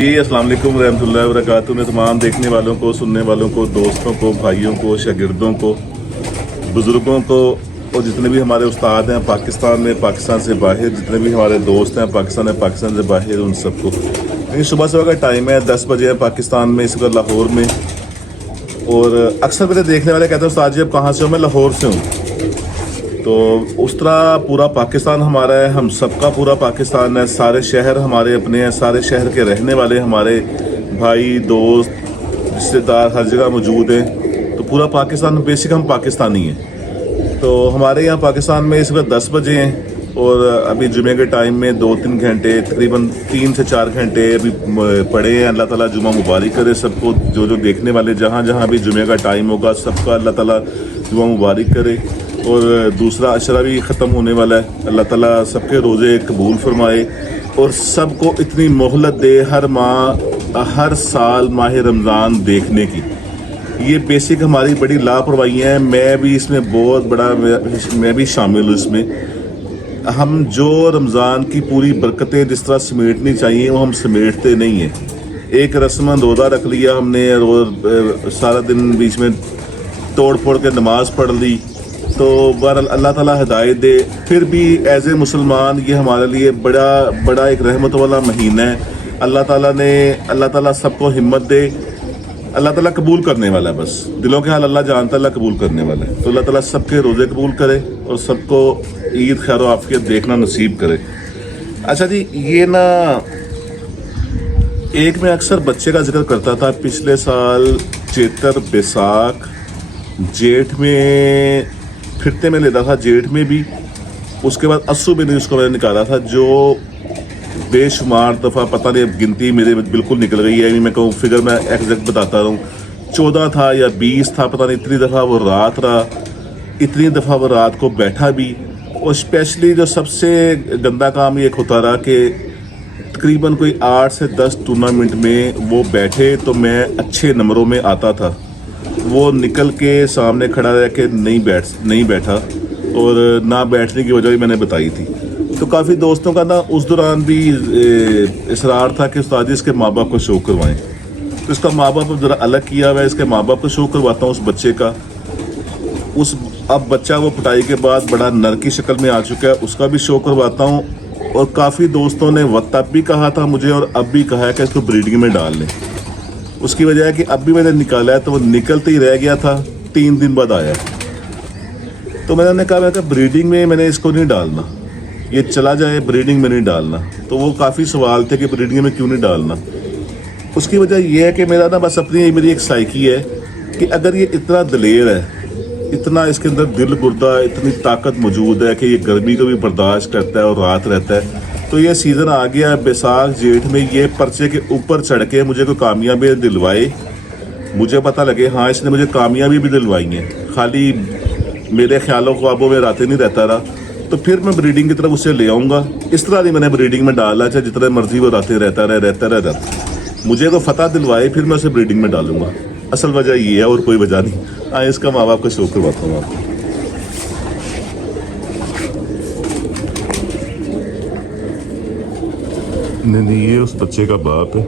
जी अस्सलाम वालेकुम रहमतुल्लाहि व बरकातुहू ने तमाम देखने वालों को, सुनने वालों को, दोस्तों को, भाइयों को, शागिर्दों को, बुज़ुर्गों को और जितने भी हमारे उस्ताद हैं पाकिस्तान में, पाकिस्तान से बाहर, जितने भी हमारे दोस्त हैं पाकिस्तान में, पाकिस्तान से बाहर, उन सबको लेकिन सुबह का टाइम है, 10 बजे है पाकिस्तान में, इस वक्त लाहौर में। और अक्सर मेरे देखने वाले कहते हैं उस्ताद जी आप कहाँ से हो? मैं लाहौर से हूँ। तो उस तरह पूरा पाकिस्तान हमारा है, हम सबका पूरा पाकिस्तान है, सारे शहर हमारे अपने हैं, सारे शहर के रहने वाले हमारे भाई दोस्त रिश्तेदार हर जगह मौजूद हैं। तो पूरा पाकिस्तान बेसिक हम पाकिस्तानी हैं। तो हमारे यहाँ पाकिस्तान में इस वक्त 10 बजे हैं और अभी जुमे के टाइम में 2-3 घंटे तकरीबन 3 से 4 घंटे अभी पड़े हैं। अल्लाह ताला जुमा मुबारक करे सबको, जो देखने वाले जहाँ जहाँ भी जुमे का टाइम होगा सबका अल्लाह ताला जुमा मुबारक करे। और दूसरा अशरा भी ख़त्म होने वाला है, अल्लाह ताला सबके रोज़े कबूल फरमाए और सबको इतनी मोहलत दे हर माह हर साल माह रमज़ान देखने की। ये बेसिक हमारी बड़ी लापरवाही है, मैं भी इसमें बहुत बड़ा मैं भी शामिल हूँ इसमें। हम जो रमज़ान की पूरी बरकतें जिस तरह समेटनी चाहिए वो हम समेटते नहीं हैं। एक रस्मन रोज़ा रख लिया हमने, सारा दिन बीच में तोड़ फोड़ के नमाज़ पढ़ ली, तो बहरहाल अल्लाह ताला हिदायत दे। फिर भी एज ए मुसलमान ये हमारे लिए बड़ा एक रहमत वाला महीना है। अल्लाह ताला सबको हिम्मत दे, अल्लाह ताला कबूल करने वाला है, बस दिलों के हाल अल्लाह जानता है, अल्लाह कबूल करने वाला है। तो अल्लाह ताला सबके रोज़े कबूल करे और सबको ईद खैर आफियत देखना नसीब करे। अच्छा जी, ये ना एक मैं अक्सर बच्चे का जिक्र करता था, पिछले साल चैत्र बैसाख जेठ में फिरते में लेता था, जेठ में भी, उसके बाद अस्सू में उसको मैंने निकाला था, जो बेशुमार दफ़ा पता नहीं अब गिनती मेरे बिल्कुल निकल गई है, मैं कहूँ फिगर मैं एग्जैक्ट बताता रहूँ, 14 था या 20 था पता नहीं, इतनी दफ़ा वो रात रहा, इतनी दफ़ा वो रात को बैठा भी। और स्पेशली जो सबसे गंदा काम ये होता रहा कि तकरीबन कोई 8 से 10 टूर्नामेंट में वो बैठे तो मैं अच्छे नंबरों में आता था, वो निकल के सामने खड़ा रह के नहीं बैठा और ना बैठने की वजह भी मैंने बताई थी। तो काफ़ी दोस्तों का ना उस दौरान भी इसरार था कि उस्ताद जी इसके माँ बाप को शो करवाएं। तो इसका माँ बाप ज़रा अलग किया हुआ है, इसके माँ बाप को शो करवाता हूँ उस बच्चे का। अब बच्चा वो पिटाई के बाद बड़ा नर की शक्ल में आ चुका है, उसका भी शो करवाता हूँ। और काफ़ी दोस्तों ने तब भी कहा था मुझे और अब भी कहा है कि इसको ब्रीडिंग में डाल लें। उसकी वजह है कि अब भी मैंने निकाला है तो वो निकलते ही रह गया था, 3 दिन बाद आया। तो मैंने कहा ब्रीडिंग में मैंने इसको नहीं डालना, ये चला जाए, ब्रीडिंग में नहीं डालना। तो वो काफ़ी सवाल थे कि ब्रीडिंग में क्यों नहीं डालना। उसकी वजह यह है कि मेरी एक साइकी है कि अगर ये इतना दलेर है, इतना इसके अंदर दिल गुर्दा, इतनी ताकत मौजूद है कि ये गर्मी को भी बर्दाश्त करता है और रात रहता है, तो ये सीज़न आ गया बैसाख जेठ में, ये पर्चे के ऊपर चढ़ के मुझे कोई कामयाबी दिलवाए, मुझे पता लगे हाँ इसने मुझे कामयाबी भी दिलवाई है, खाली मेरे ख्यालों ख्वाबों में रातें नहीं रहता रहा, तो फिर मैं ब्रीडिंग की तरफ उसे ले आऊँगा। इस तरह नहीं मैंने ब्रीडिंग में डाला, चाहे जितने मर्जी वो रातें रहता रहे, मुझे को फतह दिलवाए फिर मैं उसे ब्रीडिंग में डालूंगा। असल वजह ये है और कोई वजह नहीं। हाँ, इसका माँ बाप को शो करवाता हूँ आपको। नहीं, ये उस बच्चे का बाप है।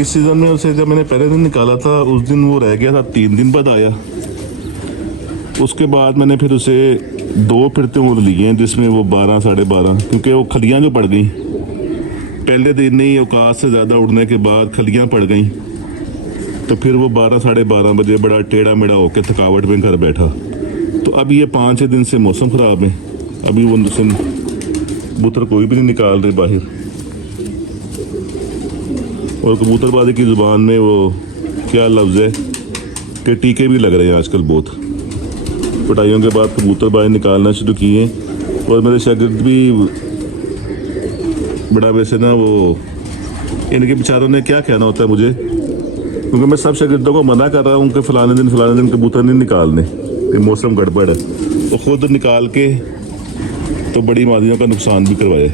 इस सीज़न में उसे जब मैंने पहले दिन निकाला था उस दिन वो रह गया था, 3 दिन बाद आया। उसके बाद मैंने फिर उसे 2 फिरते और लिए हैं जिसमें वो 12 साढ़े 12, क्योंकि वो खलियाँ जो पड़ गई पहले दिन ही, औकात से ज़्यादा उड़ने के बाद खलियाँ पड़ गई, तो फिर वो 12 साढ़े 12 बजे बड़ा टेढ़ा मेढ़ा होकर थकावट में घर बैठा। तो अब ये 5-6 दिन से मौसम ख़राब है, अभी वो कबूतर कोई भी नहीं निकाल रहे बाहर। और कबूतरबाजी की ज़ुबान में वो क्या लफ्ज़ है कि टीके भी लग रहे हैं आजकल बहुत। पिटाइयों के बाद कबूतर बाहर निकालना शुरू किए और मेरे शागिर्द भी बड़ा वैसे ना वो, इनके बेचारों ने क्या कहना होता है मुझे, क्योंकि मैं सब शागिर्दों को मना कर रहा हूँ कि फ़लाने दिन कबूतर नहीं निकालने, कि मौसम गड़बड़ है, तो ख़ुद निकाल के तो बड़ी मादियों का नुकसान भी करवाए।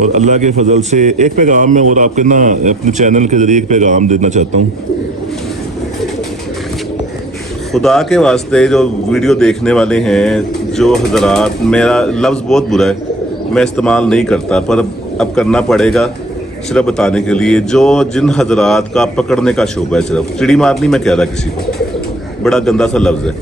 और अल्लाह के फजल से एक पैगाम मैं और आपके ना अपने चैनल के ज़रिए एक पैगाम देना चाहता हूँ। खुदा के वास्ते जो वीडियो देखने वाले हैं, जो हजरात, मेरा लफ्ज़ बहुत बुरा है, मैं इस्तेमाल नहीं करता, पर अब करना पड़ेगा सिर्फ बताने के लिए, जो जिन हजरात का पकड़ने का शौक है, सिर्फ चिड़ी मारनी मैं कह रहा किसी को, बड़ा गंदा सा लफ्ज़ है,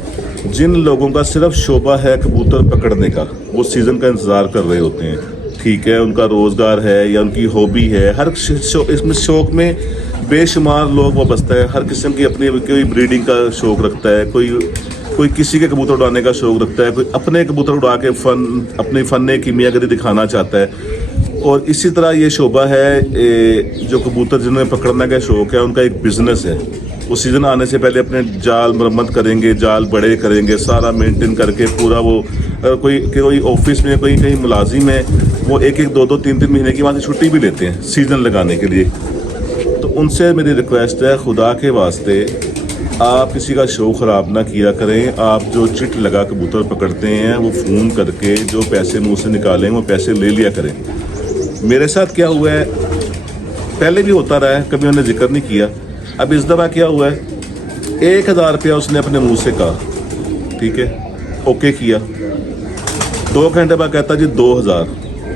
जिन लोगों का सिर्फ शोबा है कबूतर पकड़ने का, वो सीज़न का इंतज़ार कर रहे होते हैं, ठीक है, उनका रोज़गार है या उनकी हॉबी है, हर इसमें शौक़ में बेशुमार लोग वाबस्ता है, हर किस्म की अपनी कोई ब्रीडिंग का शौक़ रखता है, कोई किसी के कबूतर उड़ाने का शौक़ रखता है, कोई अपने कबूतर उड़ा के अपनी फ़न कीमियागरी दिखाना चाहता है। और इसी तरह ये शोबा है, जो कबूतर जिन्हें पकड़ने का शौक़ है, उनका एक बिज़नेस है। वो सीज़न आने से पहले अपने जाल मरम्मत करेंगे, जाल बड़े करेंगे, सारा मेंटेन करके पूरा वो कोई ऑफिस में कोई कहीं मुलाजिम है, वो एक दो 3 महीने की वहाँ से छुट्टी भी लेते हैं सीज़न लगाने के लिए। तो उनसे मेरी रिक्वेस्ट है, खुदा के वास्ते आप किसी का शौक़ ख़राब ना किया करें। आप जो चिट लगा कबूतर पकड़ते हैं, वो फ़ोन करके जो पैसे मुँह से निकालें वो पैसे ले लिया करें। मेरे साथ क्या हुआ है, पहले भी होता रहा है, कभी मैंने जिक्र नहीं किया। अब इस दफ़ा क्या हुआ है, 1000 रुपया उसने अपने मुंह से कहा, ठीक है, ओके किया। 2 घंटे बाद कहता जी 2000,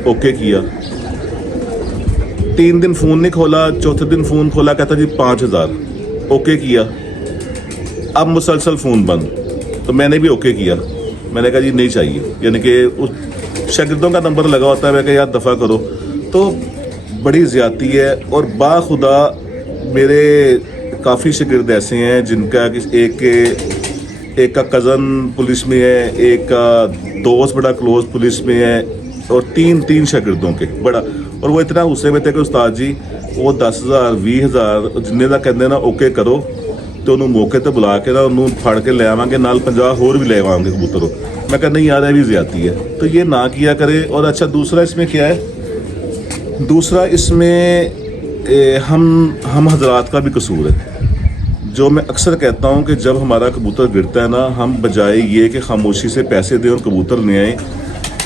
ओके किया। 3 दिन फ़ोन नहीं खोला, चौथे दिन फ़ोन खोला, कहता जी 5000, ओके किया। अब मुसलसल फ़ोन बंद, तो मैंने भी ओके किया। मैंने कहा जी नहीं चाहिए, यानी कि उस शागिर्दों का नंबर लगा होता है, मैं कहा यार दफ़ा करो। तो बड़ी ज़्यादती है। और बाखुदा मेरे काफ़ी शागिर्द ऐसे हैं जिनका एक का कज़न पुलिस में है, एक का दोस्त बड़ा क्लोज पुलिस में है, और 3 शागिर्दों के बड़ा। और वो इतना गुस्से में थे कि उस्ताद जी वो 10,000 20,000 जिन्ने का कहते ना ओके करो, तो उन्होंने मौके पर बुला के ना उन्होंने फड़ के ले आवांगे, नाल 50 होर भी ले आवांगे कबूतरों। मैं कहा नहीं यार, ये भी ज़्यादती है, तो ये ना किया करे। और अच्छा, दूसरा इसमें क्या है, दूसरा इसमें हम हजरात का भी कसूर है। जो मैं अक्सर कहता हूँ कि जब हमारा कबूतर गिरता है ना, हम बजाय ये कि खामोशी से पैसे दें और कबूतर ले आएँ,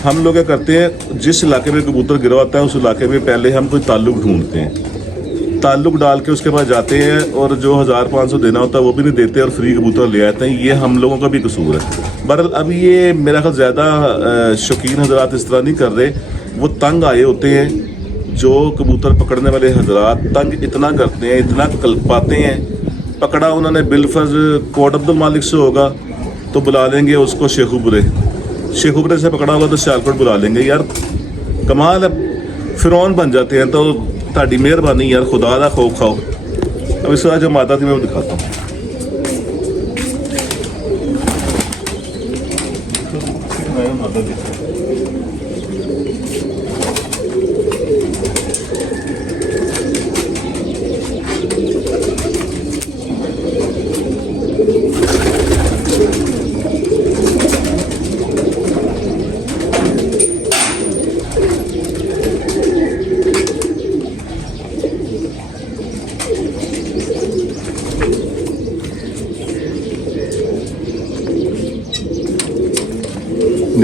हम लोग क्या करते हैं, जिस इलाके में कबूतर गिरा होता है उस इलाके में पहले हम कोई ताल्लुक़ ढूंढते हैं, ताल्लुक़ डाल के उसके पास जाते हैं, और जो 1500 देना होता है वो भी नहीं देते और फ्री कबूतर ले आते हैं। ये हम लोगों का भी कसूर है। बहरहाल अब ये मेरा ख्याल ज़्यादा शौकीन हजरात इस तरह नहीं कर रहे, वो तंग आए होते हैं। जो कबूतर पकड़ने वाले हजरात तंग इतना करते हैं, इतना कल्पाते हैं। पकड़ा उन्होंने बिलफर्ज कोट अब्दुल मालिक से होगा तो बुला लेंगे उसको शेखुपुरे से पकड़ा होगा तो सियालकोट बुला लेंगे। यार कमाल है, फिरौन बन जाते हैं। तो ताड़ी मेहरबानी यार, खुदा दा खौफ खाओ। अब इसके बाद जो मादा थी मैं वो दिखाता हूँ।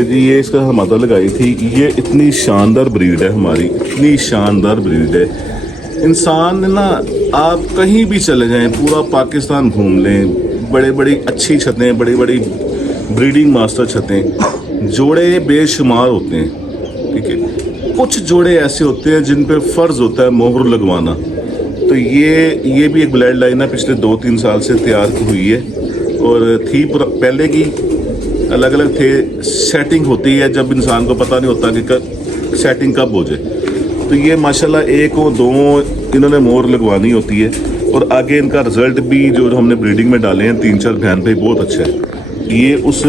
जी ये इसका मादा लगाई थी। ये इतनी शानदार ब्रीड है हमारी, इतनी शानदार ब्रीड है। इंसान ना, आप कहीं भी चले जाएं, पूरा पाकिस्तान घूम लें, बड़ी अच्छी छतें, बड़ी ब्रीडिंग मास्टर छतें, जोड़े बेशुमार होते हैं, ठीक है। कुछ जोड़े ऐसे होते हैं जिन पे फ़र्ज़ होता है मोहर लगवाना। तो ये भी एक ब्लड लाइन है, पिछले 2-3 साल से तैयार हुई है, और थी पहले की अलग अलग थे। सेटिंग होती है जब इंसान को पता नहीं होता कि सेटिंग कब हो जाए। तो ये माशाल्लाह 1 और 2 इन्होंने मोहर लगवानी होती है, और आगे इनका रिज़ल्ट भी जो हमने ब्रीडिंग में डाले हैं 3-4 बहन पे बहुत अच्छा है। ये उस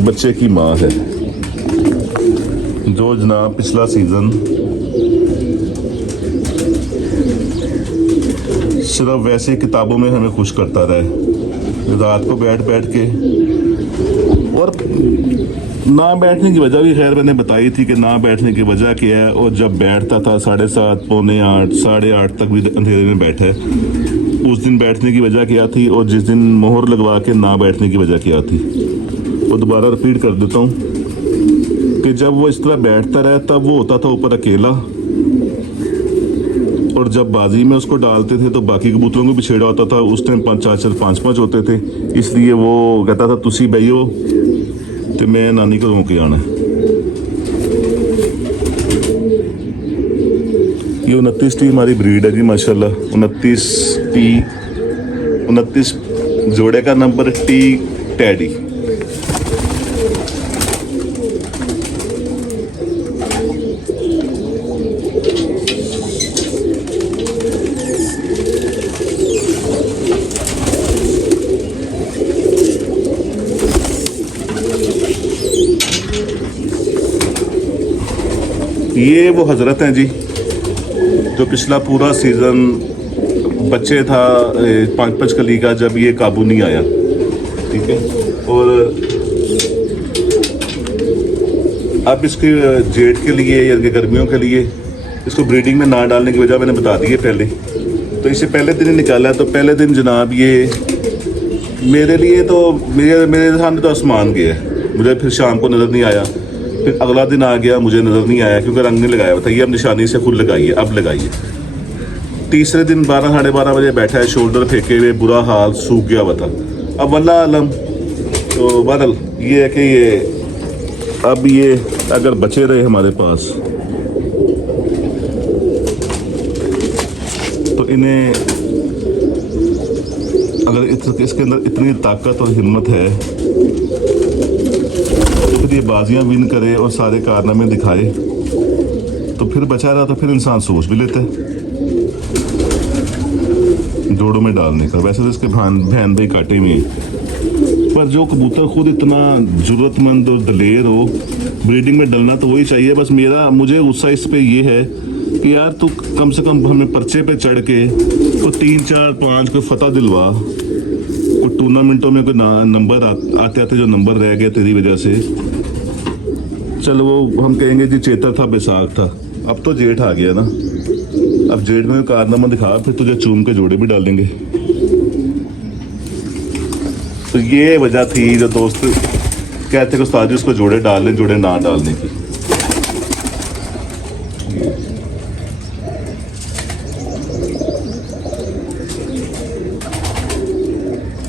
बच्चे की माँ है जो जनाब पिछला सीज़न सिर्फ वैसे किताबों में हमें खुश करता रहे, रात को बैठ के, और ना बैठने की वजह भी खैर मैंने बताई थी कि ना बैठने की वजह क्या है। और जब बैठता था 7:30, पौने 8, 8:30 तक भी अंधेरे में बैठे, उस दिन बैठने की वजह क्या थी, और जिस दिन मोहर लगवा के ना बैठने की वजह क्या थी, वो दोबारा रिपीट कर देता हूँ कि जब वो इस तरह बैठता रहा तब वो होता था ऊपर अकेला, और जब बाजी में उसको डालते थे तो बाकी कबूतरों को भी छेड़ा होता था। उस टाइम 5-4-5 होते थे, इसलिए वो कहता था तुसी बहियो तो मैं नानी को रोके आना। ये 29 टी हमारी ब्रीड है जी माशाल्लाह। 29 जोड़े का नंबर टी टैडी। ये वो हजरत हैं जी जो पिछला पूरा सीज़न बच्चे था 5 कली का, जब ये काबू नहीं आया, ठीक है। और अब इसके जेठ के लिए या गर्मियों के लिए इसको ब्रीडिंग में ना डालने की वजह मैंने बता दी है पहले। तो इसे पहले दिन ही निकाला, तो पहले दिन जनाब ये मेरे लिए तो मेरे सामने तो आसमान गया है। मुझे फिर शाम को नज़र नहीं आया, फिर अगला दिन आ गया, मुझे नज़र नहीं आया क्योंकि रंग नहीं लगाया हुआ था। ये अब निशानी से खुद लगाइए, अब लगाइए। तीसरे दिन 12-12:30 बजे बैठा है, शोल्डर फेंके हुए, बुरा हाल, सूख गया हुआ था। अब वल्लाह आलम तो बदल ये है कि ये अब ये अगर बचे रहे हमारे पास तो इन्हें अगर इसके अंदर इतनी ताकत और हिम्मत है तो फिर ये बाजियां विन करे और सारे कारनामे दिखाए, तो फिर बचा रहा तो फिर इंसान सोच भी लेता है जोड़ों में डालने का। वैसे तो इसके बहन भाई काटे हुए हैं, पर जो कबूतर खुद इतना जरूरतमंद और दलेर हो, ब्रीडिंग में डलना तो वही चाहिए। बस मुझे गुस्सा इस पे ये है कि यार तू कम से कम हमें पर्चे पे चढ़ के तो 3-4-5 को फतह दिलवा। कोई टूर्नामेंटों में कोई नंबर आते आते जो नंबर रह गए तेरी वजह से, चलो वो हम कहेंगे जी चेतर था, बैसाख था, अब तो जेठ आ गया ना। अब जेठ में कारनामा दिखा, फिर तुझे चूम के जोड़े भी डालेंगे। तो ये वजह थी जो दोस्त कहते कि उस्ताद जी उसको जोड़े डाल लें, जोड़े ना डालने की।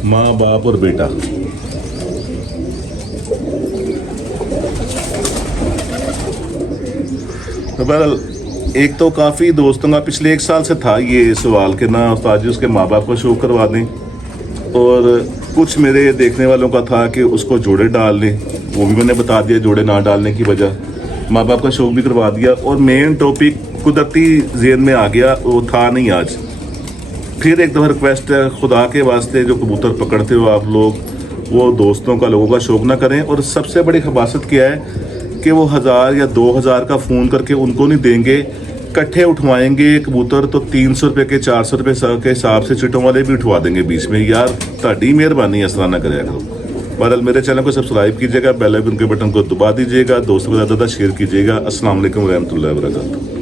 माँ बाप और बेटा, तो बहरहाल एक तो काफ़ी दोस्तों का पिछले 1 साल से था ये सवाल कि ना उस्ताद जी उसके माँ बाप को शो करवा दें, और कुछ मेरे देखने वालों का था कि उसको जोड़े डाल लें। वो भी मैंने बता दिया जोड़े ना डालने की वजह, माँ बाप का शौक भी करवा दिया। और मेन टॉपिक कुदरती ज़हन में आ गया, वो था नहीं आज। फिर एक दफ़ा रिक्वेस्ट है, खुदा के वास्ते जो कबूतर पकड़ते हो आप लोग, वो दोस्तों का, लोगों का शौक ना करें। और सबसे बड़ी खबासत क्या है कि वो 1000 या 2000 का फ़ोन करके उनको नहीं देंगे, इकट्ठे उठवाएंगे कबूतर तो 300 रुपये के 400 रुपये के हिसाब से चिटों वाले भी उठवा देंगे बीच में। यार ताड़ी मेहरबानी इस तरह ना करेगा करो। बहरहाल मेरे चैनल को सब्सक्राइब कीजिएगा, बेल आइकन के बटन को दबा दीजिएगा, दोस्तों को ज़्यादा शेयर कीजिएगा। अस्सलाम वालेकुम रहमतुल्लाहि व बरकातहू।